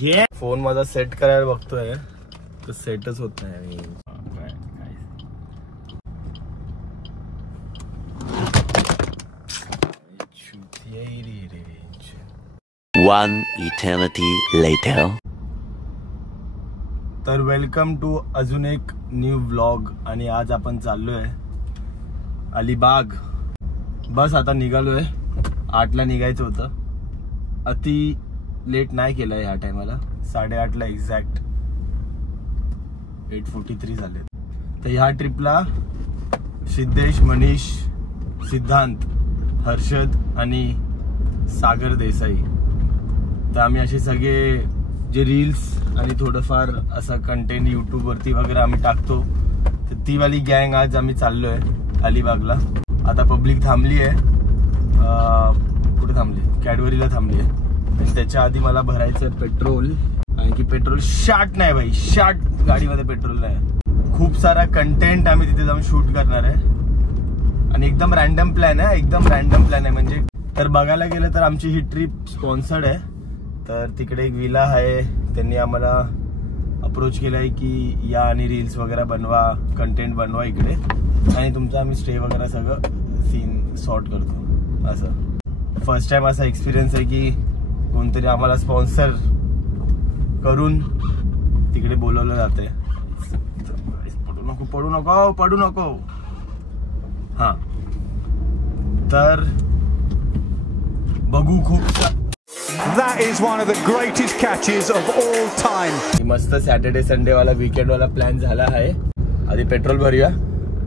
घे फोन माझा सेट करायला बघतोय तर सेटच होत नाही. One eternity later. तर वेलकम टू अजून एक न्यू व्लॉग. आणि आज आपण चाललोय अलिबाग. बस आता निघालोय. 8ला निघायचं होतं. अति लेट नाही केलं ह्या टायमाला. 8:30ला एक्झॅक्ट 8:43 झाले. तर ह्या ट्रिपला सिद्धेश, मनीष, सिद्धांत, हर्षद आणि सागर देसाई. तर आम्ही असे सगळे जे रील्स आणि थोडंफार असं कंटेंट यूट्यूब वरती वगैरे आम्ही टाकतो. तर ती वाली गँग आज आम्ही चाललोय अलिबागला. आता पब्लिक थांबली आहे. कुठे थांबली? कॅडबरीला थांबली आहे. आणि त्याच्या आधी मला भरायचं पेट्रोल. आणि की पेट्रोल शार्ट नाही भाई, शार्ट गाडीमध्ये पेट्रोल नाही. खूप सारा कंटेंट आम्ही तिथे जाऊन शूट करणार आहे. आणि एकदम रॅन्डम प्लॅन आहे. एकदम रॅन्डम प्लॅन आहे म्हणजे. तर बघायला गेलं तर आमची ही ट्रिप स्पॉन्सर्ड आहे. तर तिकडे एक विला आहे. त्यांनी आम्हाला अप्रोच केलाय की या आणि रील्स वगैरे बनवा, कंटेंट बनवा इकडे आणि तुमचं आम्ही स्टे वगैरे सगळं सीन सॉर्ट करतो. असं फर्स्ट टाइम असा एक्सपिरियन्स आहे की कोणतरी आम्हाला स्पॉन्सर करून तिकडे बोलवलं जातंय. पडू नको. हा तर बघू. खूप That is one of the greatest catches of all time. मस्त सॅटर्डे संडे वाला वीकेंड वाला प्लॅन झाला आहे. आधी पेट्रोल भरूया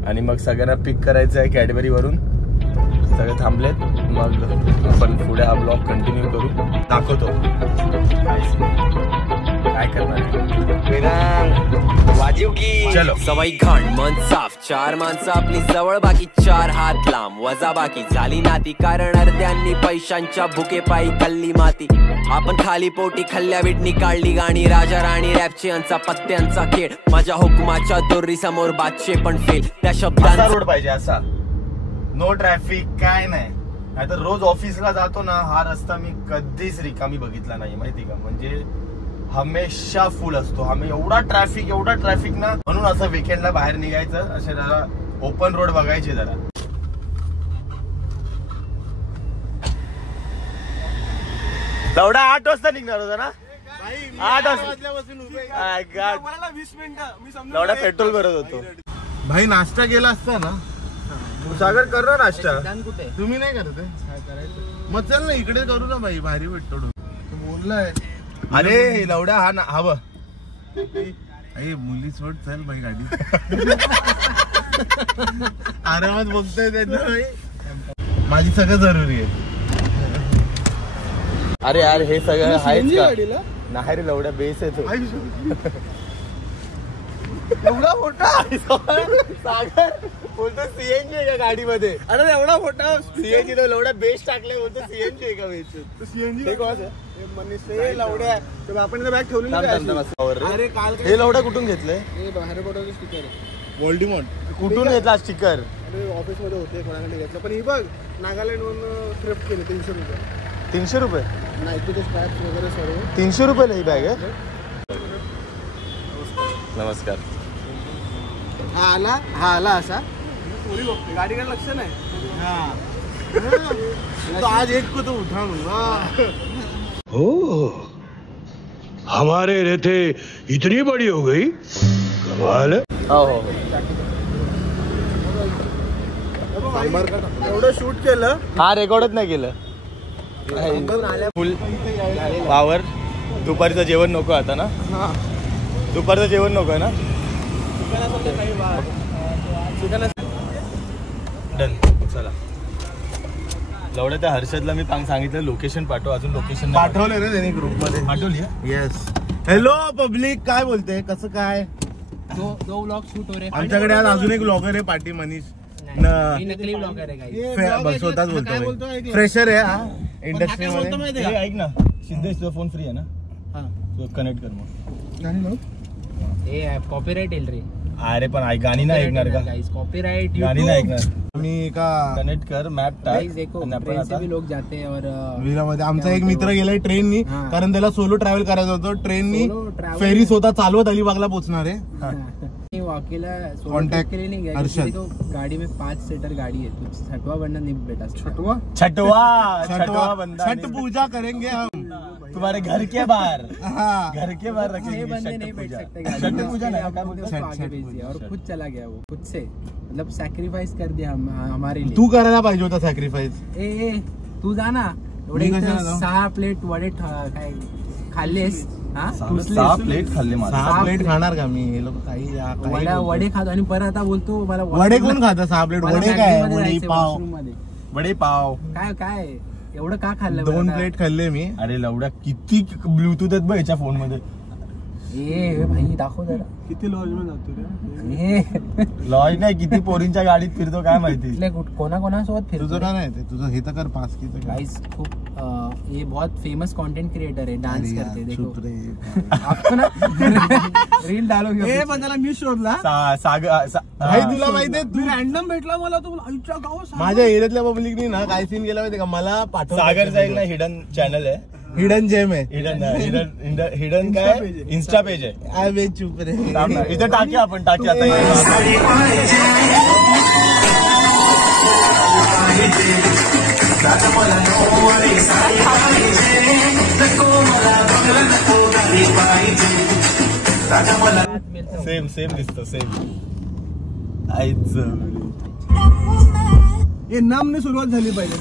आणि मग सगळ्यांना पिक करायचं आहे कॅडबरी वरून. सगळे थांबलेत. मग आपण पुढे हा ब्लॉग कंटिन्यू करू. दाखवतो काय करणार. वाजीव की चलो. सवाई खांड मन साफ. 4 माणसं आपली जवळ, बाकी 4 हात लांब. वजा बाकी झाली नाती, कारण अर्ध्यांनी पैशांच्या भुके पायी खाल्ली माती. आपण खाली पोटी खाल्ल्या विटणी काढली गाणी. राजा राणी रॅपचे यांचा पत्त्यांचा खेळ. माझ्या हुकमाच्या दोरी समोर बादशे पण फेल. त्या शब्दांचा रोड पाहिजे असा. नो ट्रॅफिक काय नाही. नाहीतर रोज ऑफिसला जातो ना, हा रस्ता मी कधीच रिकामी बघितला नाही माहिती का. म्हणजे हमेशा फुल असतो. एवढा ट्रॅफिक ना. म्हणून असं वीकेंडला बाहेर निघायचं. असे जरा ओपन रोड बघायचे जरा. लवडा 8 वाजता निघणार होता ना. 8 वाजल्यापासून 20 मिनिटं लवडा पेट्रोल भरत होतो भाई. नाश्ता केला असता ना. सागर कर ना नाश्ता. तुम्ही नाही करत आहे? मग चल ना इकडे करू ना भाई, भारी भेटतो. बोललाय अरे लवडा हा ना. हवं मुली सोड. चल भाई गाडी. आरामात बोलतोय त्यांना भाई. माझी सगळं जरुरी आहे. अरे यार हे सगळं आहेच का? नाही रे लवड्या बेस आहे तो. एवढा मोठा सागर बोलतो सीएनजी आहे का गाडीमध्ये. अरे एवढा मोठा सीएनजी लवडा बेस टाकलाय. बोलतो सीएनजी आहे का बेस. सीएनजी मनीष लवड्या आपण बॅग ठेवली. अरे काल हे लवडा कुठून घेतलंय? बाहेर पडवलं स्टिकर. वोल्डिमॉन्ट कुठून घेतला स्टिकर? ऑफिस मध्ये होते कोणाकडे घेतलं. पण ही बघ नागालँड वरून थ्रिफ्ट केले. 300 रुपये. 300 रुपये नाही. तुझे स्पॅक्स वगैरे सर्व 300 रुपयाला ही बॅग आहे. नमस्कार. हा आला असा. गाडीकडे लक्ष नाही. तो आज एक को तो उठा हो. हमारे रहते इतनी बड़ी हो गई. कमाल है. हो एवढं शूट केलं. हा रेकॉर्डच नाही केलं. फुल पावर. दुपारचं जेवण नको आता ना. दुपारचं जेवण नको ना. डन. चला लवड्या त्या हर्षदला मी सांगितलं लोकेशन पाठव. अजून लोकेशन पाठवले ना त्यांनी ग्रुप मध्ये. पाठवली. येस. हॅलो पब्लिक काय बोलते. कसं काय? दो व्लॉग शूट हो रहे. आमच्याकडे आज अजून एक ब्लॉगर आहे पाटी मनीष. नकली ब्लॉगर आहे. स्वतःच बोलतो. फ्रेशर आहे हा इंडस्ट्रीमध्ये. ऐक ना सिद्धेश तुझा फोन फ्री आहे ना. कनेक्ट कर मग. कॉपीराइट येईल रे. अरे पण गाणी नाही ऐकणार का? कॉपीराइट गाणी नाही ऐकणार. मी का कनेक्ट कर मॅप गाइस देखो ट्रेन से भी लोग जाते हैं और विलामध्ये आमचा एक मित्र गेलाय ट्रेननी, कारण त्याला सोलो ट्रॅव्हल करायचं होतं. ट्रेननी फेरी स्वतः चालवत अलिबागला पोहोचणार आहे. अकेला Contact के लिए नहीं गया. हर्षद. देखो गाड़ी में 5 सीटर गाड़ी है, तो छठवा बनना नहीं बेटा. छठवा छठवा बंदा छठ पूजा करेंगे हम तुम्हारे घर के बाहर. हाँ. घर के बाहर रखेंगे. छह बंदे नहीं बैठ सकते छठ गाड़ी में. पूजा नहीं उसके लिए बोलते. उसको आगे भेज दिया और खुद चला गया वो खुद से, मतलब सैक्रिफाइस कर दिया हमारे लिए. तू करायला पाहिजे होता सॅक्रिफाईस. ए तू जा ना. एवढे मी कशाला जाऊ? 6 प्लेट वडे काय खाल्लेस? हा 6 प्लेट खाल्ले माझे. 6 प्लेट खाणार का मी? हे लोक काही वडे खातो आणि परत आता बोलतो मला वडे कोण खातं? 6 प्लेट मला वडे काय? मॅगीमध्ये वडे जायचंय पाव. washroom मध्ये. वडे पाव. काय काय एवढं का खाल्लं? 2 प्लेट खाल्ले मी. अरे लवड्या किती ब्लूटूथ आहेत बघ याच्या फोन मध्ये. ए भाई दाखव जरा. किती लॉज मध्ये जातो लॉज नाही, किती पोरींच्या गाडीत फिरतो काय माहिती. कोणासोबत फिरतो? तुझं का नाही ते? तुझं हे तर कर पास की. गाइस खूप ये बहुत फेमस कंटेंट क्रिएटर है, डांस करते हैं. देखो चुप रे. आपको ना रील डालोगे. पण त्याला मी शोधला. भाई तुला माहितीये तू रॅन्डम भेटला मला. तू आईच्या गावात माझ्या एरियातल्या पब्लिकनी ना काय सीन केला माहितीये का? मला पाठव. सागरचा एक ना हिडन चॅनल आहे. हिडन जेम आहे. हिडन काय इन्स्टा पेज आहे. अबे चुप रे. इथं टाकी आपण टाकी आता. सेम दिसतो सेम. हे नामने सुरुवात झाली पाहिजे.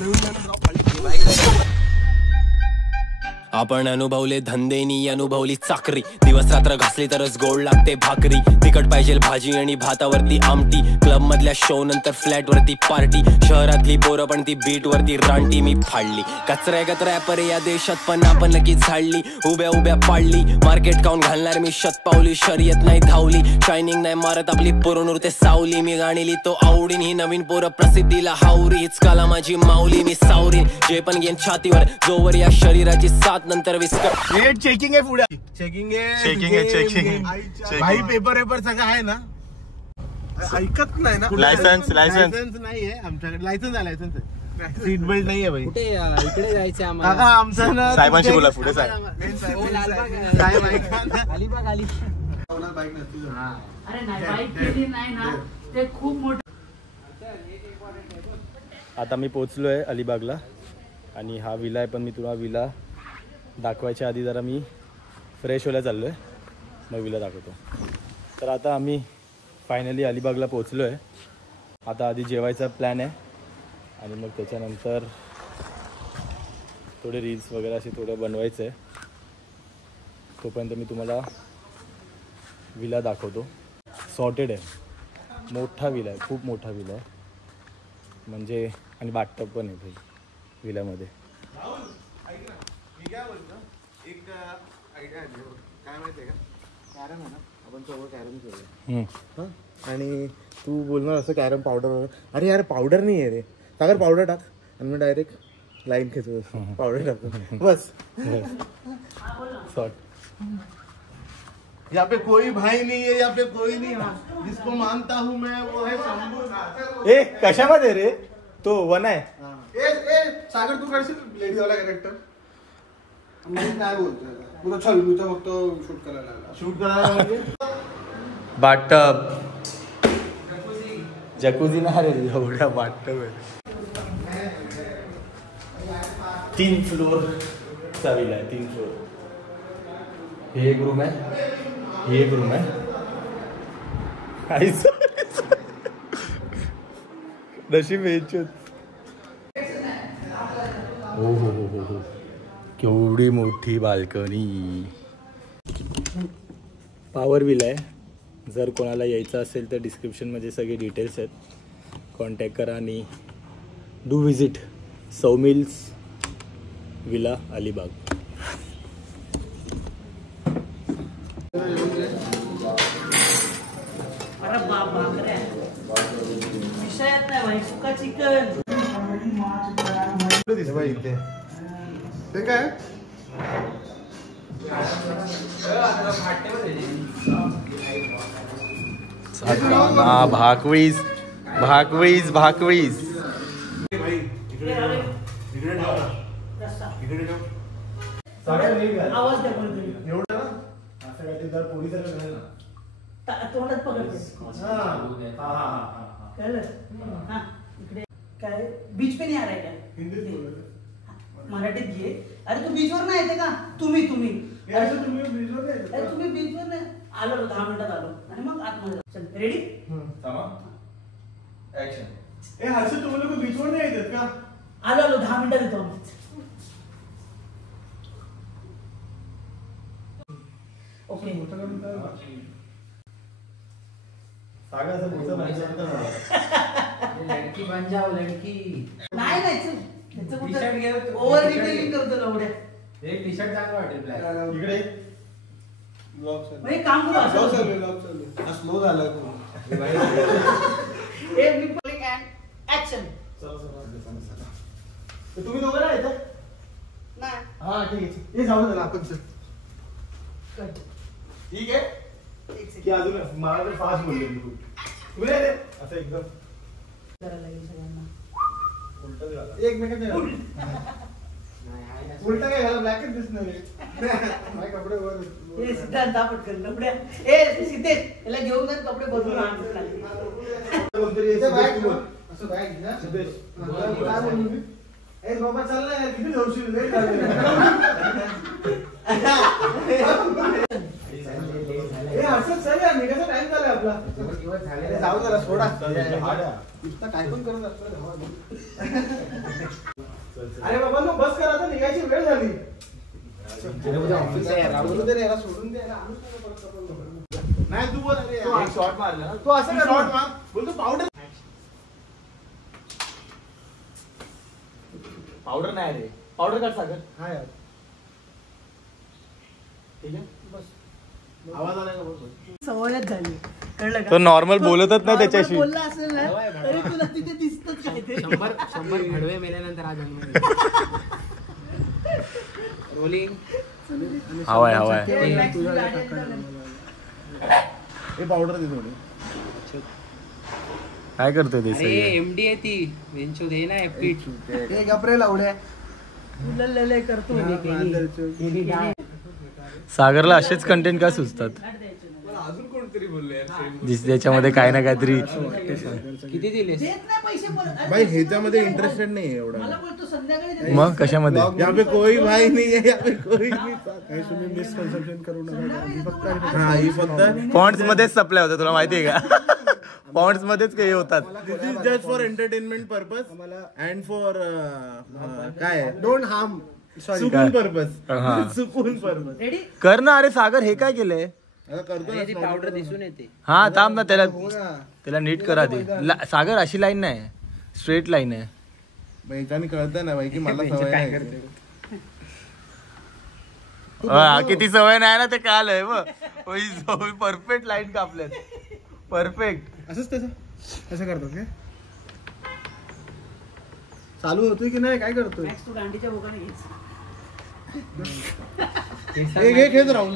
आपण अनुभवले धंदेनी अनुभवली चाकरी. दिवस रात्र घासली तरच गोड लागते भाकरी. तिखट पाहिजे भाजी आणि भातावरती आमटी. क्लब मधल्या शो नंतर फ्लॅट वरती पार्टी. शहरातली पोरं पण ती बीट वरती रांटी. मी फाडली कचऱ्यागत रॅपर या देशात, पण आपण लगेच झाडली. उभ्या उभ्या पाडली मार्केट काऊन घालणार मी शतपावली. शर्यत नाही धावली शायनिंग नाही मारत आपली पोरं उरते सावली. मी गाणीली तो आवडीन ही नवीन पोरं प्रसिद्धीला हावरी. हीच काला माझी माऊली. मी सावरीन जे पण घेन छातीवर जोवर या शरीराची साथ नंतर विस्कट. चेकिंग आहे पुढे. चेकिंग भाई पेपर सगळं आहे ना? ऐकत नाही ना. लायसन्स नाहीये आमच्याकडे. लायसन्स आहे सीट बेल्ट नाहीये भाई. कुठे इकडे जायचं काका आम्हाला. आमचं ना साहेबांशी बोला पुढे साहेब. अलिबाग आली. अरे नाही बाईक केली नाही ना ते खूप मोठं. आता मी पोचलोय अलिबागला आणि हा विला आहे. पण मी तुला विला दाखवायच्या आधी जरा मी फ्रेश व्हायला चाललो आहे, मग विला दाखवतो. तर आता आम्ही फायनली अलिबागला पोचलो आहे. आता आधी जेवायचा प्लॅन आहे आणि मग त्याच्यानंतर थोडे रील्स वगैरे असे थोडं बनवायचं आहे. तोपर्यंत मी तुम्हाला विला दाखवतो. सॉर्टेड आहे, मोठा विला आहे, खूप मोठा विला आहे म्हणजे. आणि बाथटब पण आहे भाई विल्यामध्ये. काय बोलतो एक आयडिया आहे काय माहितीये का? कॅरम आहे ना, आपण सोबत कॅरम खेळूया आणि तू बोलणार असं कॅरम पावडर. अरे यार पावडर नाही आहे रे सागर, पावडर टाक आणि मी डायरेक्ट लाईन खेचू. पावडर टाकू बस. शॉर्ट. यहाँ पे कोई भाई नहीं है, यहाँ पे कोई नहीं है. जिसको मानता हूँ मैं वो है शंभू. ए कशामध्ये रे तो वन आहे. सागर तू करशील लेडी वाला कॅरेक्टर? मी काय बोलतोय पुरा चल. मी तर फक्त शूट करायला म्हणजे बाथटब जकूझी नाही रे, एवढा बाथटब आहे. 3 फ्लोअरचा विला आहे. 3 फ्लोअर. हे एक रूम आहे, ही एक रूम आहे. नशीब यायची. हो हो हो हो हो, केवढी मोठी बाल्कनी. पॉवर विला आहे. जर कोणाला यायचं असेल तर डिस्क्रिप्शनमध्ये सगळे डिटेल्स आहेत, कॉन्टॅक्ट करा आणि डू विजिट सौमिल्स विला अलिबाग. अरे बाबा विषयात नाही भाई. सुका चिकन इथे ते काय भाकवीस भाकवीस भाकवीस. आवाज द्या कोणतरी. एवढं ना असं काय ते जर पोलिसाला घाल ना. तोंडात पकडते. कळलं? हा, इकडे काय बीच पे नाही आ रहा है क्या? मराठीत घे. अरे तू बीचवर नाही येते का? तुम्ही तुम्ही ब्रिजवर नाही अरे तुम्ही बीचवर नाही आलो 10 मिनिटात आलो आणि मग आतमध्ये जाऊ. चल रेडी. ऍक्शन. ए हर्षद तुम्ही लोक बीचवर नाही येतात का? आलो 10 मिनिटात येतो. ओके. सागा असं पुढचं लडकी बन जाओ लडकी. नाही चल. त्याचं कुठं ओव्हर डिटेलिंग करतो लवड्या. एक टी शर्ट चांगलं वाटेल ब्लॅक. इकडे एक काम करू असं. स्लो झाला एक मी पॉलिंग अँड ऍक्शन. तुम्ही दोघं नाही येतात? नाही. हा ठीक आहे. हे जाऊ दे आपण चल. कट. ठीक आहे की अजून मला तर फास्ट बोलले तुम्ही नाही रे असं एकदम जरा लागेल सगळ्यांना. एक मिनिट उलटा काय घाला ब्लॅकच दिसणार आहे. माझे कपडे वर ए सिद्धांत पटकन लवड्या. ए सिद्धेश याला घेऊन जा कपडे बदलून आण. असं बॅग घे सिद्धेश. काय बोलू मी? ए बाबा चल ना यार किती जाऊशील लेट झालं. ए असं चल यार निघायचा टाइम झालाय आपला. जाऊ जरा सोडा. नुसता काय पण करत असतो. अरे बाबा नो बस करा आता निघायची वेळ झाली. सोडून द्यायला नाही तू बोल. अरे शॉर्ट मारला तू असं कर. शॉर्ट मार बोलतो पावडर. पावडर नाही रे. पावडर काढ सागर. हा यार ठीक आहे बस. आवाज आला का बघ. सवयच झाली. कळलं का? तो नॉर्मल बोलतच नाही त्याच्याशी. बोलला असेल ना तरी तुला तिथे दिसतच काय ते. 100 भडवे मेल्यानंतर आज जन्म. रोलिंग. हवाय हवाय. हे पावडर दे थोडी. काय करतोय ते अरे एमडी आहे ती वेंचो दे ना पीठ. हे गपरे लावड्या. तुला लय करतो. सागरला असेच कंटेंट का सुचतात? अजून कोणतरी बोलले ज्याच्यामध्ये काय ना काहीतरी. किती दिले? देत नाही पैसे परत. अरे भाई ह्याच्यामध्ये इंटरेस्टेड नाही एवढा. मला बोलतो संध्याकाळी मग कशामध्ये? यहाँ पे कोई भाई नहीं है. यहाँ पे कोई नहीं. काही तुम्ही मिसकन्सेप्शन करू नका. हा ही फक्त पॉइंट्स मध्येच सप्लाय होतं. तुला माहितीये का? पॉइंट्स मध्येच काही होतात. This is just for entertainment purpose and for काय डोंट हार्म. सुकून पर्पज. सुकून पर्पज. रेडी. कर ना. अरे सागर हे काय केलंय? करतो ती पावडर दिसून येते. हा थांब ना. त्याला नीट करा ते. सागर अशी लाईन नाही स्ट्रेट लाईन आहे. याच्याने कळतं ना भाई की मला सवय नाही. किती सवय नाही ना ते कळलंय. परफेक्ट लाईन कापल्यात. परफेक्ट. असंच तसं कसं करतात काय? चालू होतोय की नाही काय करतोय? मॅक्स तू गांडीच्या बोकाने घेच. खेच राहून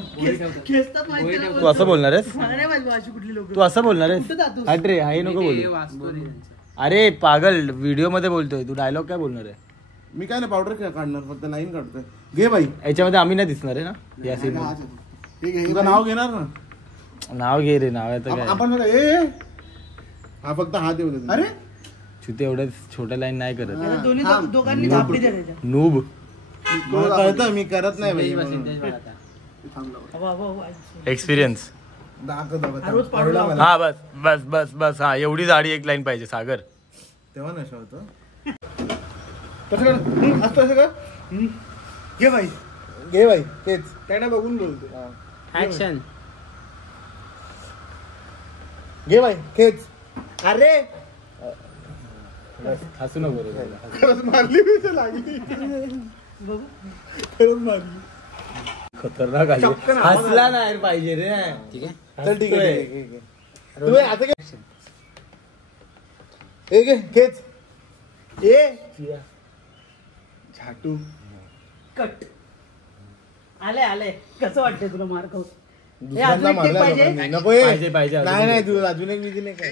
खेचतात माहिती ना. तू असं बोलणार आहेस? मला नाही माहिती अशी कुठली लोक. तू असं बोलणार आहेस? कुठं जातोस? हट रे. हाही नको बोलू. वाचतो रे त्यांचा. अरे पागल व्हिडिओ मध्ये बोलतोय तू. डायलॉग काय बोलणार आहे? मी काय ना पावडर काय काढणार फक्त लाईन काढतोय. घे बाई. याच्यामध्ये आम्ही नाही दिसणार आहे ना या सीन. तुझं नाव घेणार ना. नाव घे रे. नाव आहे तर काय. आपण हा फक्त हात येऊ दे. अरे तू एवढ्या छोट्या लाईन नाही करत. दोन्ही दोघांनी झापडी द्या त्याच्या. नूब. कळतं मी करत नाही भाई. एक्सपिरियन्स. रोज पावडर हा बस बस बस बस. हा एवढी जाडी एक लाईन पाहिजे सागर. तेव्हा नशा होतं. कसं कर असतं असं का. घे भाई. घे भाई. तेच त्याने बघून बोलतो. ऍक्शन. घे भाई तेच. अरे हसू नको रे. खरंच मारली मी तर लागली. खरंच मारली. खतरनाक आली. हसला नाही पाहिजे रे. ठीक आहे. चल ठीक आहे. तुम्ही आता घे. ए घे खेच. ए झाटू. कट. आले कसं वाटतंय तुला मार्क? दुसऱ्यांदा अजून एक मारला पाहिजे? लोकांनी. नको हे. पाहिजे, पाहिजे, अजून नाही एक. नाही तू अजून एक विधी नाही काय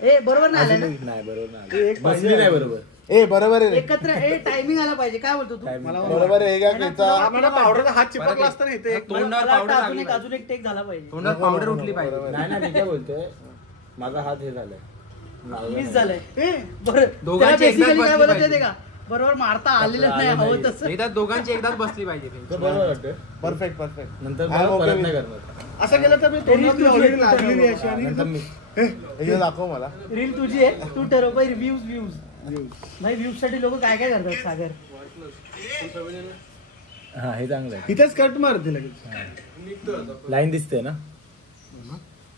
ए बरोबर नाही आलं ना नाही बरोबर नाही बसली नाही बरोबर. ए बरोबर आहे रे. एकत्र टायमिंग आला पाहिजे काय बोलतो तू बरोबर आहे का केचा पावडरचा हात चिपकला असता ना इथे मला वाटतं अजून एक टेक झाला पाहिजे तोंडात पावडर उठली पाहिजे. नाही नाही मी काय बोलतोय माझा हात हे झालाय मिस झालंय बरं दोघांची त्याला एकदाच basically काय बसली बोलत पाहिजे. येते का बरोबर मारता आलेलंच नाही हवं तसं एकदा दोघांची एकदाच बसली पाहिजे बरोबर वाटतं. परफेक्ट परफेक्ट नंतर हा, मला ओके. परत नाही करणार. असं केलं तर मी तोंडात already लागलेली अशी आणि नंतर मी हे दाखव मला रील तुझी आहे तू ठरव भाई व्ह्यूज भाई व्ह्यूज साठी लोक काय काय करतात सागर हा हे चांगलं आहे. इथेच कट मारते लगेच. लाईन दिसते ना या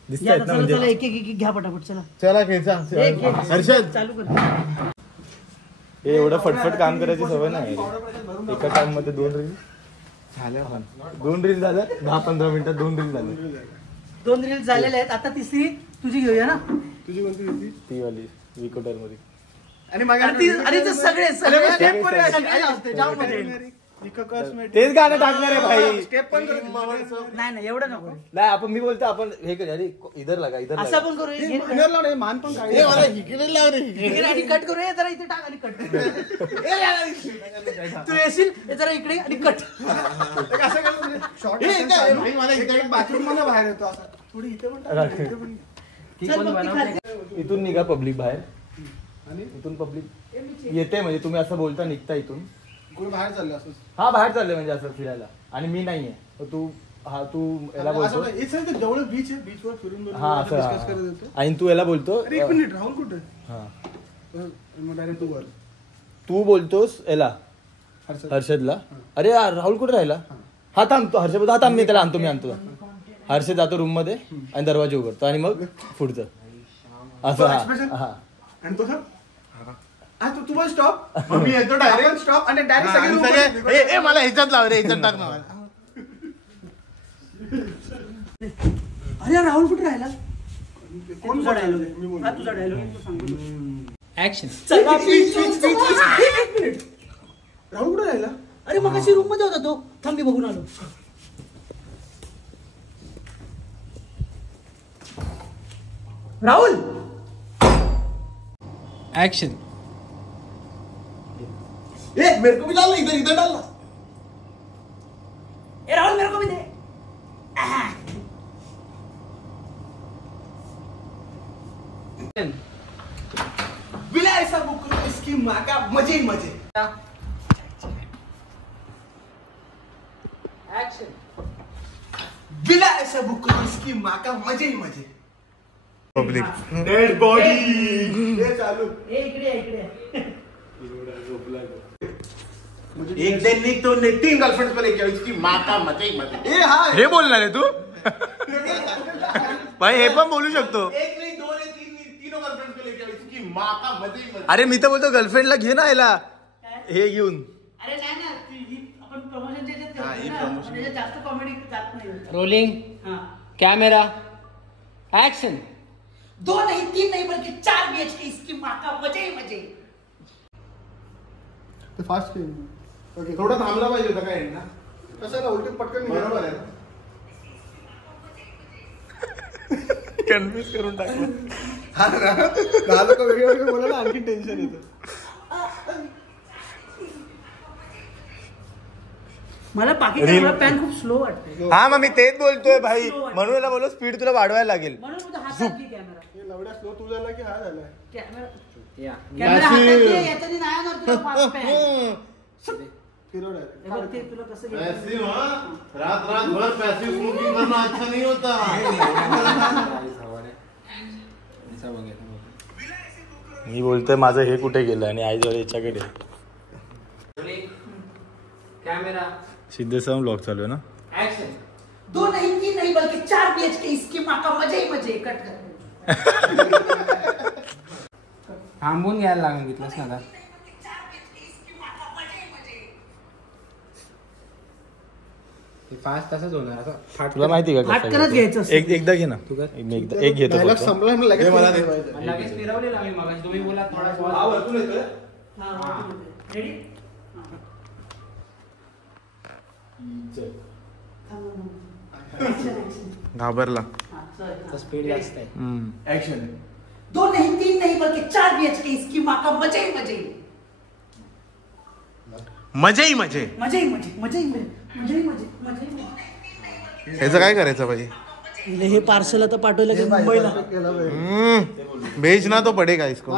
दिसतायत आता ना चला म्हणजे चला एक घ्या पटापट चला चला केचा एक घे. हर्षद चालू कर हे एवढं फटफट काम करायची सवय नाही रे. एका टाइम मध्ये 2 रील झाल्या 2 रील झाल्या 10-15 मिनिटात 2 रील झाले. 2 रील्स झालेले आहेत आता तिसरी तुझी घेऊया ना तुझी कोणती होती ती वाली विकोटर मध्ये आणि मग आणि ते सगळे step वर आहे. सगळे असते, जाम मजा येईल. तेच गाणं टाकणार आहे भाई. स्टेप पण करू. नाही नाही एवढं नको नाही आपण मी बोलतो आपण हे करूया अरे इधर लागा इधर असं लागा. पण करू हे घे. फिंगर लावणे मान पण काय ए मला इकडे लाव रे इकडे आणि कट करू हे जरा इथे टाक आणि कट तू येशील हे जरा इकडे आणि कट असं केलं शॉर्ट मला इकडे बाथरूम मध्ये बाहेर येतो असं थोडी इथे पण टाक, इथे पण. चल मग ती खाली. इथून निघा पब्लिक बाहेर आणि इथून पब्लिक येते म्हणजे तुम्ही असं बोलता निघता इथून. कुठे बाहेर चाललं असं हा बाहेर चालले म्हणजे असं फिरायला आणि मी नाहीये तर तू याला बोलतो असं इथं ते जवळ बीच आहे बीच वर फिरून हा असं डिस्कस करत हा. होतो आणि तू याला बोलतो अरे एक मिनिट राहुल कुठे हा मग डायरेक्ट तू वर तू बोलतोस याला हर्षद. हर्षदला अरे यार राहुल कुठे राहिला हा थांबतो हर्षद बोलतो, हा थांब मी त्याला आणतो मी आणतो हर्षद जातो रूम मध्ये आणि दरवाजा उघडतो आणि मग पुढचं असं expression? हा आणि तो तू पण स्टॉप मी येतो डायरेक्ट स्टॉप आणि डायरेक्ट सगळे room मध्ये निघून. ए मला ह्याच्यात लाव रे ह्याच्यात टाक ना अरे राहुल कुठे राहिला कोण तुझा बोलायला? dialogue. मी बोलतो. हा तुझा डायलॉग ऍक्शन चला एक मिनिट राहुल कुठे राहिला अरे मग अशी रूम मध्ये होता तो थांब मी बघून आलो राहुल ऍक्शन ए मेरे को भी डालना इधर इधर डालना ए राहुल मेरे को भी दे विला ऐसा बुक करो इसकी माँ का मजे ही मजे विला ऐसा बुक करो इसकी माँ का मजे ही मजे पब्लिक डेड बॉडी ये चालू ए इकडे एक दिन नहीं तो नहीं 3 गर्लफ्रेंड्स को लेके आओ इसकी माँ का मजे ही मजे ए हाँ हे बोलणार आहे तू भाई हे पण बोलू शकतो एक नहीं 2 नहीं 3 नहीं तीनों गर्लफ्रेंड्स को लेके आओ इसकी माँ का मजे ही मजे अरे मी तर बोलतो गर्लफ्रेंडला घे ना याला हे घेऊन अरे नाही ना आपण प्रमोशनच्या याच्यात करतो ना पण याच्यात जास्त कॉमेडी जात नाही रोलिंग हाँ कैमरा एक्शन 2 नहीं 3 नहीं बल्कि 4 BHK इसकी माँ का मजे ही मजे ते फास्ट खेळ ओके थोडा थांबला पाहिजे होता काय ना कशाला उलटी पटकन निघालं. बरोबर आहे कन्फ्युज करून टाकलं हा ना 10 लोक वेगळे वेगळे बोलायला आणखी टेन्शन येतं मला बाकी कॅमेरा पॅन खूप स्लो वाटते हा मग मी तेच बोलतोय भाई म्हणून याला बोलो स्पीड तुला वाढवायला लागेल म्हणून तुझा हातात घे कॅमेरा हे लवड्या स्लो तू झाला की हा झाला कॅमेरा हातात घे याच्याने नाही होणार तुला फास्ट पॅन फिरव direct. हे बघ ते तुला कसं घे पैसिव हाँ रात रात भर पैसिव स्मोकिंग करना अच्छा नहीं होता मी बोलतोय माझं हे कुठे गेलं आणि आई जवळ याच्याकडे रोलिंग कैमरा सिद्धेश्वर ब्लॉग चालू आहे ना एक्शन 2 नहीं 3 नहीं बल्कि 4 BHK इसकी माँ का मजे ही मजे कट कर थांबून घ्यायला लागून घेतलंस ना आता फास्ट तसंच होणार असं तुला माहिती का फाट करत घ्यायचं असतं. एकदा घे ना मी एक घेतो Dialogue फक्त. संपला म्हणलं लगेच मला फिरव. दे. लगेच फिरवलेला मी मगाशी तुम्ही बोला थोडा हा वरतून येतोय रेडी घाबरला. स्पीड जास्त आहे. ऍक्शन. 2 नहीं 3 नहीं बल्कि 4 BHK इसकी माँ का मजे ही मजे. मजे ही मजे. मजे ही मजे. मजे ही मजे. मजे ही मजे. मजे ही मजे. ह्याचं काय करायचं पाहिजे? हे पार्सल आता पाठवलं की मुंबईला. भेजना तो पडेगा इसको.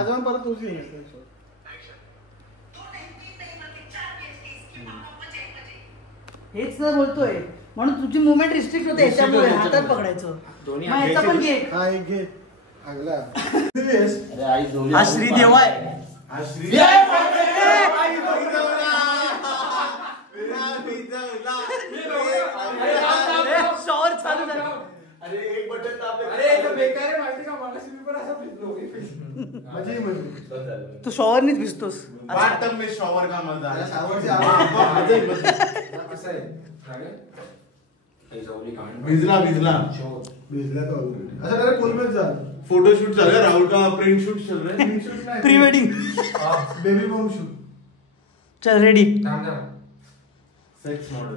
हेच तर बोलतोय म्हणून तुझी मुवमेंट रिस्ट्रिक्ट होते ह्याच्यामुळे हातात पकडायचं. दोन्ही मग ह्याचा पण घे. हा श्रीदेव आहे. शॉवर चालू झाला. अरे एक बटन दाबले. अरे बेकार आहे माहिती का, मागाशी मी पण असं भिजलो. तू शॉवरनीच भिजतोस. शॉवर का मजा. भिजला अच्छा डायरेक्ट फुल में जा. फोटोशूट चल रहा है, राहुल का प्रिंट शूट चल रहा है. Pre wedding. Baby bomb shoot. चल रेडी. Sex model.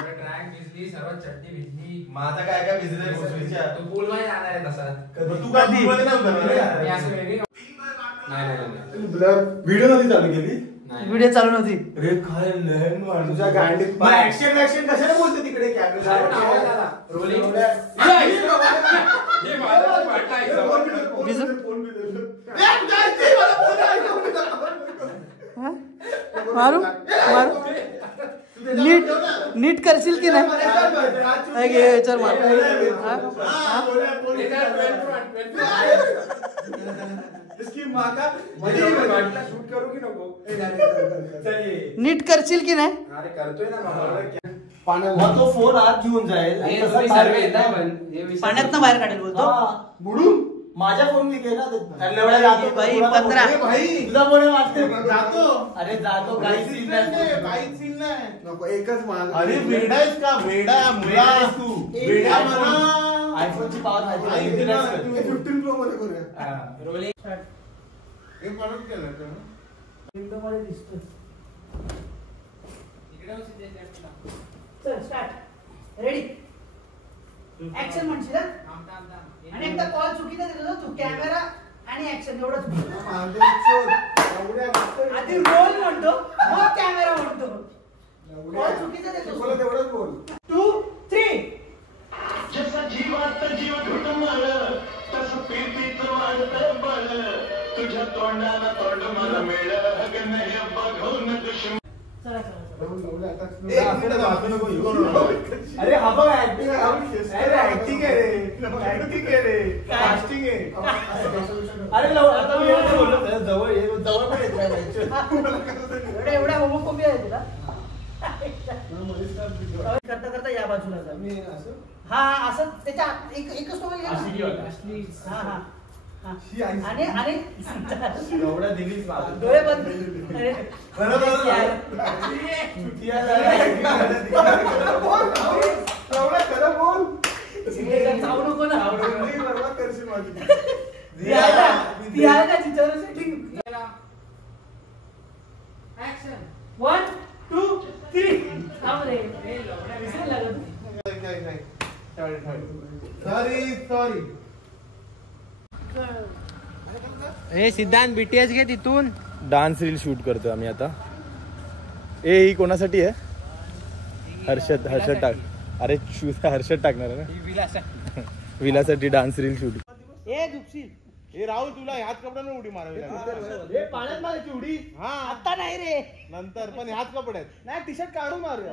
ट्रॅक भिजली, सर्व चटणी भिजली. माझा काय काय बिझनेस आहे. तो पूल मध्ये जाणार आहे तसा. तू का मध्ये नव्हता. मी असं वेगळी नाही. व्हिडिओ नव्हती चालू केली. व्हिडिओ चालू नव्हती. अरे काय लहन मार तुझ्या गांडीत मग ऍक्शन कशाला बोलते तिकडे कॅमेरा. रोलिंग. मारू मारू. नीट करशील की नाही. घे चल मार. इसकी माँ का शूट करू की नको. नीट करशील की नाही. अरे करतोय ना. मग तो फोन आत घेऊन जाईल. पाण्यात बाहेर काढेल बोलतो. बुडून माझ्या फोन मी केला जातो. बाई 15. तुझा फोन वाटते जातो. अरे जातो. काहीच सीन नाही. नको एकच माल. अरे वेडा आहेस का? वेडा मुला तू. वेडा म्हणा. आयफोनची पावर माहिती. 15 प्रो मध्ये करूया. रोलिंग. हे परत केलं का? चल स्टार्ट. रेडी. ऍक्शन म्हणशील आणि एकदा कॉल चुकीचा दिला तू. कॅमेरा आणि ऍक्शन एवढंच. आधी रोल म्हणतो मग कॅमेरा म्हणतो. कॉल चुकीचा देतो. तेवढंच बोल. 2 3. जसं जीवात जीव घुटमळ तसं प्रीतीचं वाढतं बळ तुझ्या तोंडाला तोंड मला मिळ नाही बघून दुश्मन. चला चला. अरे हा बघ ऍक्टिंग ऍक्टिंग आहे रे. कास्टिंग आहे. अरे जवळ जवळ पण येत नाही. एवढ्या होमोफोबिया आहे तुला. करता करता या बाजूला जा. मी असं हा असं त्याच्या एकच टोल घे. हा आणि आणि एवढा दिलीच डोळे बंद. खरं बोल. जाऊ नको ना. बरोबर करशील माझी. ती आहे का तिच्यावर सेटिंग. 1 2 3. थांब रे. विसरायला लागलं. सॉरी. हे सिद्धांत बीटीएस घे तिथून. डान्स रील शूट करतोय आम्ही आता. ही कोणासाठी आहे. हर्षद टाक. अरे हर्षद टाकणार आहे ना. विलासाठी डान्स रील शूट. ए दुपशील. हे राहुल तुला ह्याच कपड्यानं उडी मारावी लागेल. पाण्यात मारायची उडी. हा आता नाही रे. नंतर पण ह्याच कपड्यात. नाही टी शर्ट काढून मारूया.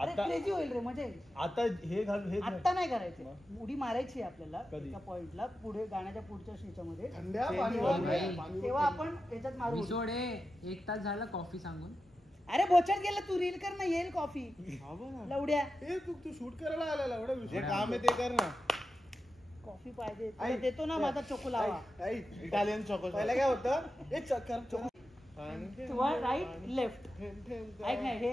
आता क्रेझी होईल रे. मजा येईल. आता हे घाल. हे आता नाही करायचं. उडी मारायची आपल्याला त्या पॉइंटला. पुढे गाण्याच्या पुढच्या स्टेजमध्ये थंड्या तेव्हा आपण याच्यात मारू. सोडे 1 तास झाला कॉफी सांगून. अरे बोचट गेला तू. रील कर ना. येईल कॉफी. लवड्या. तू शूट करायला आलेला एवढा विषय काम आहे ते कर ना. कॉफी पाहिजे तुला देतो ना. माझा चोको लावा. Italian choco. पहिला काय होतं. किंवा राईट लेफ्ट. ऐक नाही हे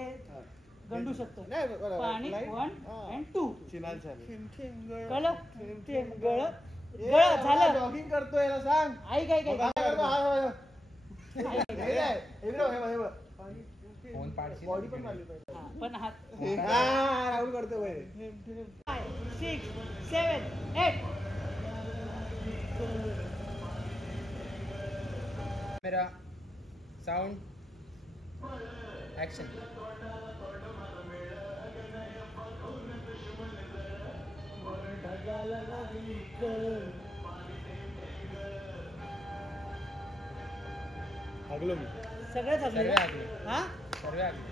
गंडू शकतो. पाणी 1 and 2. कळलं. गळ झालं. जॉगिंग करतोय याला सांग. ऐक ऐक ऐक. फोन पाडशील. बॉडी पण झाली पाहिजे. पण हात राहुल करतो 5, 6, 7, 8. मेरा साउंड ऍक्शन. हागलो मी. सगळं सर्व झालं आगले. हा सर्व आगले.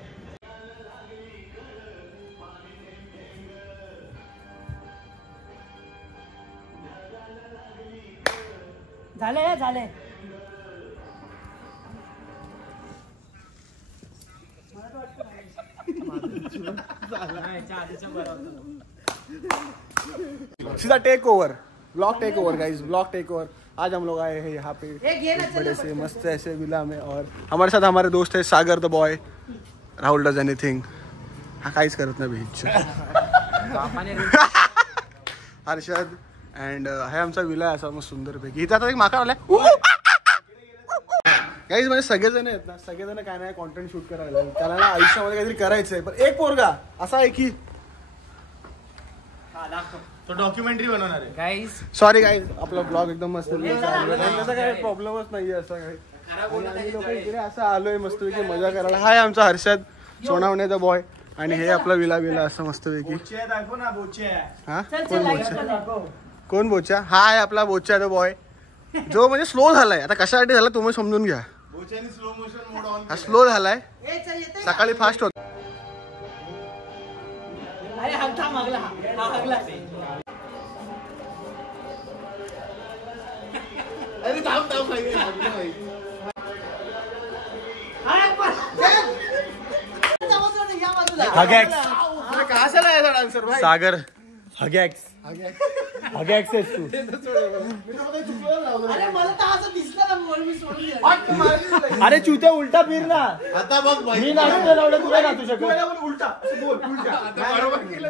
झाले. सीधा take over. Blog take over guys. Blog take over. आज हम लोग आए हैं यहाँ पे एक बड़े से मस्त ऐसे विला में और हमारे साथ हमारे दोस्त है Sagar the boy. Rahul does anything. हा काहीच करत नाही हर्षद अँड हे आमचा विला असा मस्त सुंदरपैकी. इथं आता एक माका आलाय गाईज. म्हणजे सगळेजण आहेत ना, सगळेजण काय नाही कॉन्टेंट शूट करायला. त्याला ना आयुष्यामध्ये काहीतरी करायचंय. पण एक पोरगा असा आहे की तो डॉक्युमेंटरी बनवणार आहे. गाईज सॉरी गाईज आपला ब्लॉग एकदम मस्त त्याचा काही प्रॉब्लेमच नाहीये असं काही. आणि लोक इकडे असं आलोय मस्तपैकी मजा करायला. हाय आमचा हर्षद सोनावण्याचा बॉय आणि हे आपला विला असं मस्तपैकी. दाखव ना बोच्या. हा कोण बोच्या? कोण बोच्या? हा आहे आपला बोच्या द बॉय जो म्हणजे स्लो झालाय. आता कशासाठी झाला तुम्ही समजून घ्या. बोच्यानी स्लो मोशन मोड ऑन. हा स्लो झालाय. सकाळी फास्ट होत. अरे हा मागला हा हगला. अरे थांब सागर हगॅक्स आहेस तू. अरे मला तर असं दिसलं ना बोल मी सोडून दिलं. अरे चुत्या उलटा फिर ना. आता बघ मी नाचू लावलं तुला नाचू शकत. उलटा बोल उलटा. बरोबर केलं.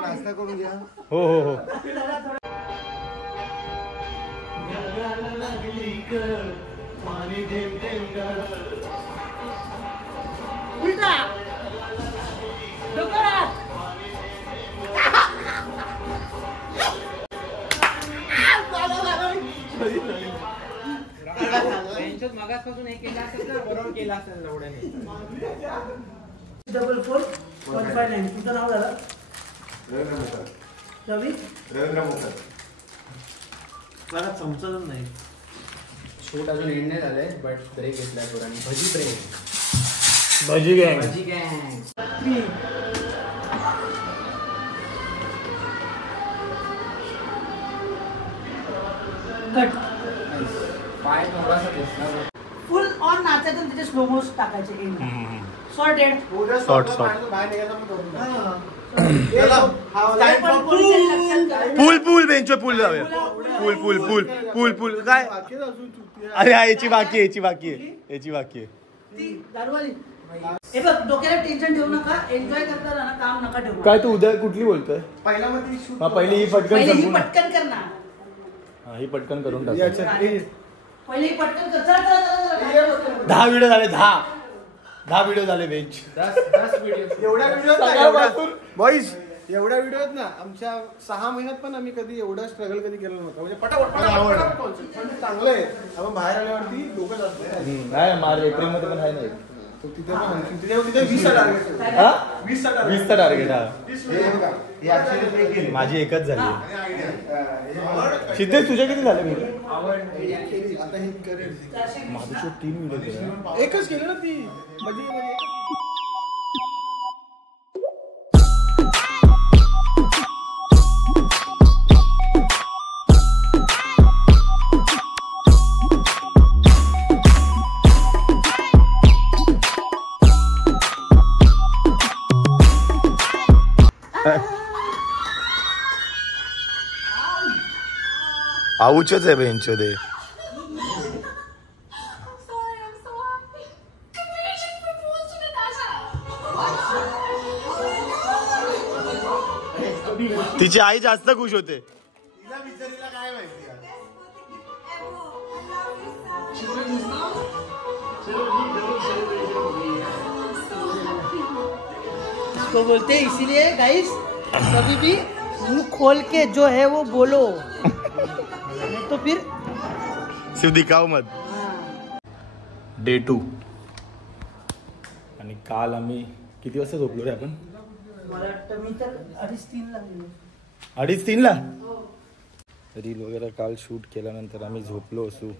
नाश्ता करून घ्या. हो उलटा डोक्यात. मगासपासून हे केलं असेल ना, बरोबर केलं असेल एवढ्याने. 44,159. तुझं नाव झालं रवी. मला समजत नाही. शूट अजून एंड नाही झालंय बट ब्रेक घेतलाय पोरांनी. भजी ब्रेक. भजी गँग. भजी गँग. कट. पाय थोडासा दिसला. फुल ऑन नाचायचं आणि त्याचे स्लो मोस टाकायचे. सॉर्टेड. शॉर्ट पूल बेंच पूल जाऊया. पूल काय. अरे याची बाकी आहे. ती दारूवाली. हे बघ डोक्याला टेन्शन ठेवू नका. एन्जॉय करता ना काम नका ठेवू. काय तू उद्या कुठली बोलतोय? पहिला मध्ये पहिली ही पटकन पहिले ही संपू ना. पटकन कर ना. हा ही पटकन करून टाक. पहिले ही पटकन कर. चल 10 व्हिडिओ झाले. 10 व्हिडिओ झाले बेंच. 10 व्हिडिओ. एवढ्या व्हिडिओ बॉईज एवढ्या व्हिडिओ ना आमच्या 6 महिन्यात पण आम्ही कधी एवढा स्ट्रगल कधी केलं नव्हतं. म्हणजे पटापट चांगलं आहे. आपण बाहेर आल्यावरती लोक जास्त नाही. मार्च एप्रिल मध्ये पण आहे नाही. तिथे 20चा टार्गेट. हा माझी एकच झाली. सिद्धेश तुझ्या किती झाले व्हिडिओ? आता हे करेल माझं 3 व्हिडिओ केला. एकच केलं ना ती. म्हणजे आऊचच आहे बेंच दे. तिची आई जास्त खुश होते. काय माहिती. उसको बोलते हैं, इसीलिए गाइस कभी भी मुंह खोल के जो है वो बोलो, नहीं तो फिर सिर्फ दिखाओ मत. डे 2 आणि काल आम्ही किती वाजता झोपलो रे आपण? मला वाटतं मी तर 2:30-3 लागले. 2:30-3ला रील वगैरे काल शूट केल्यानंतर आम्ही झोपलो असू.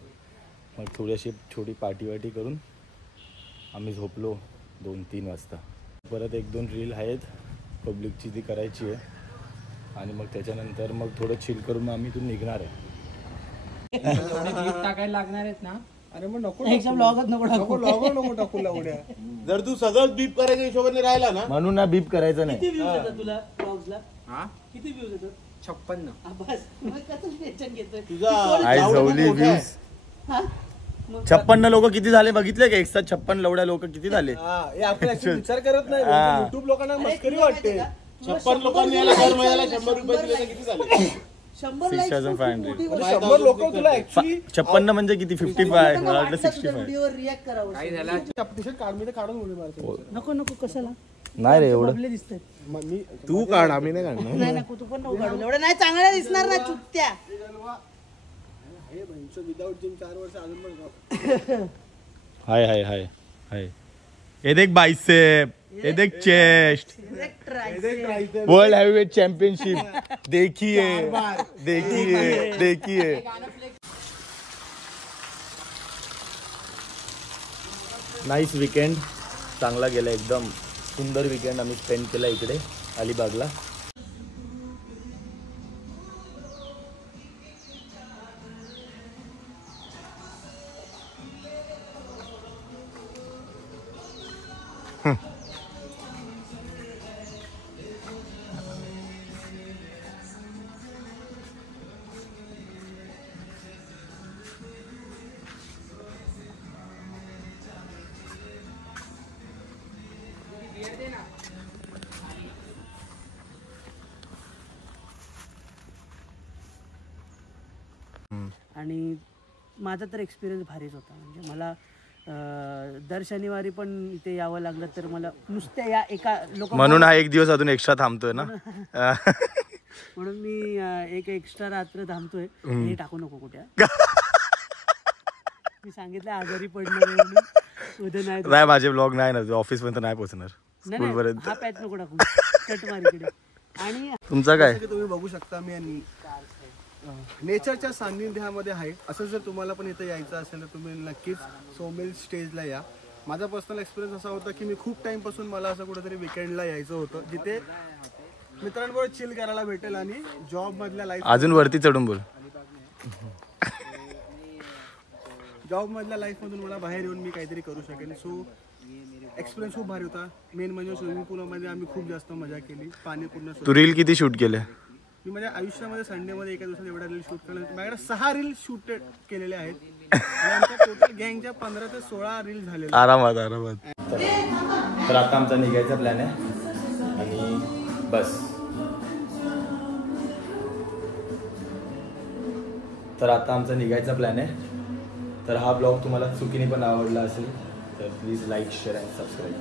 मग थोडीशी छोटी पार्टी वाटी करून आम्ही झोपलो 2-3 वाजता. परत 1-2 रील आहेत पब्लिकची, ती करायची आहे. आणि मग त्याच्यानंतर मग थोडं चिल करून मग आम्ही इथून निघणार आहे. टाकायला लागणार आहेत ना. अरे मग नको नको टाकू लावड्या. जर तू सगळं बीप करायच्या हिशोबाने राहिला ना, म्हणून ना बीप करायचं नाही. किती व्ह्यूज येतात तुला ब्लॉग्सला? किती व्ह्यूज येतात? 56. बस मग कसं टेन्शन घेतोय तुझा आय झवली व्ह्यूज. 56 लोक किती झाले बघितले का? 156 लवड्या लोक किती झाले? आपण विचार करत नाही. युट्यूब लोकांना मस्करी वाटते. 56 लोकांनी याला दर महिन्याला 100 रुपये दिले तर किती झाले? 6500. 100 लोक तुला ऍक्च्युअली 56 म्हणजे किती? 55. मला वाटलं 65. व्हिडिओवर रिॲक्ट करावं. काय झालं? काढून उडी मारतो. नको नको कशाला? नाही रे एवढं. आपले दिसतात. तू काढ, आम्ही नाही काढणार. नाही नको, तू पण नको काढू. एवढं नाही चांगलं दिसणार ना चुत्त्या. विदाउट जिम 4 वर्ष अजून पण हाय हाय हाय हाय. हे देख बायसेप, हे देख चेस्ट, वर्ल्ड हेवीवेट चॅम्पियनशिप. देखिए देखिए देखिए. नाईस वीकेंड, चांगला गेला, एकदम सुंदर वीकेंड आम्ही स्पेंड केला इकडे अलिबागला. आणि माझा तर एक्सपिरियन्स भारीच होता. म्हणजे मला दर शनिवारी पण इथे यावं लागलं तर मला नुसत्या या एका लोक म्हणून हा एक दिवस अजून एक्स्ट्रा थांबतोय ना. म्हणून मी एक एक्स्ट्रा रात्र थांबतोय. हे टाकू नको कुठे. मी सांगितलं आजारी पडणार म्हणून. उद्या नाही माझे ब्लॉग नाही ना ऑफिस पर्यंत नाही पोहोचणार. नाही हा पॅच नको टाकू. कट मार इकडे. आणि तुमचा काय? तुम्ही बघू शकता मी नेचरच्या सान्निध्यामध्ये आहे. असं जर तुम्हाला पण इथं यायचं असेल तर तुम्ही नक्कीच सोमेल स्टेजला या. माझा पर्सनल एक्सपिरियन्स असा होता की मी खूप टाईमपासून मला असं कुठेतरी विकेंडला यायचं होतं जिथे मित्रांबरोबर चिल करायला भेटेल आणि जॉबमधल्या लाईफ अजून वरती चढून बोल. जॉबमधल्या लाईफमधून मला बाहेर येऊन मी काहीतरी करू शकेन. सो एक्सपिरियन्स खूप भारी होता. मेन म्हणजे स्विमिंग पूलमध्ये आम्ही खूप जास्त मजा केली. पाणी पूर्ण. तू रील किती शूट केले? मी माझ्या आयुष्यामध्ये संडेमध्ये एका दिवसात एवढ्या रील शूट केल्या. माझ्याकडे 6 रील शूट केलेले आहेत. आमच्या टोटल गँगच्या 15 ते 16 रील झालेले. आरामात आरामात. तर आता आमचा निघायचा प्लॅन आहे आणि बस. तर आता आमचा निघायचा प्लॅन आहे. तर हा ब्लॉग तुम्हाला चुकीने पण आवडला असेल तर please like share and subscribe.